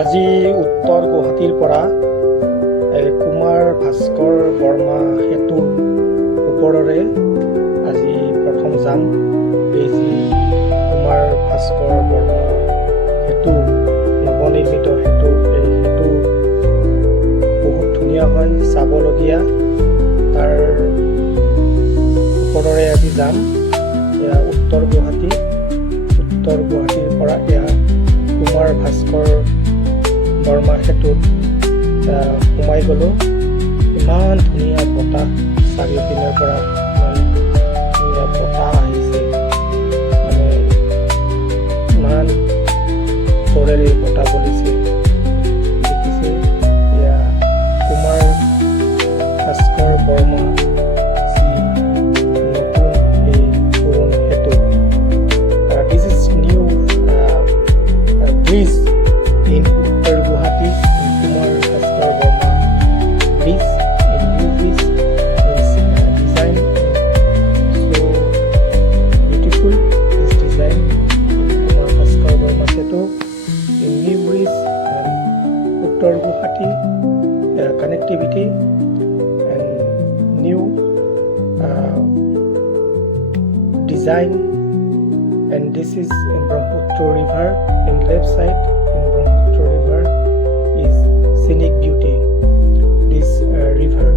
আজি উত্তৰ গুৱাহাটীৰ পৰা কুমাৰ ভাস্কৰ বৰ্মা সেতুৰ ওপৰেৰে আজি প্ৰথম যাম। এই যি কুমাৰ ভাস্কৰ বৰ্মা সেতু, নৱনিৰ্মিত সেতু, এই সেতু বহুত ধুনীয়া হয়, চাবলগীয়া। তাৰ ওপৰেৰে আজি যাম। এয়া উত্তৰ গুৱাহাটীৰ পৰা এয়া কুমাৰ ভাস্কৰ বৰ্মা সেতুত সোমাই গ'লোঁ। ইমান ধুনীয়া বতাহ, চাৰিওপিনৰ পৰা ইমান ধুনীয়া বতাহ আহিছে, মানে ইমান জোৰেৰে বতাহ বলিছে। দেখিছে এয়া কুমাৰ ভাস্কৰ বৰ্মা যি নতুন এই পুৰণ সেতু। This is new bridge in Uttar Guwahati, Kumar Bhaskar Barma bridge, a new bridge is designed so beautiful. This design in Kumar Bhaskar Barma Setu, a new bridge and Uttar Guwahati connectivity and new design. And this is Brahmaputra River in left side. In Brahmaputra River is scenic beauty. This river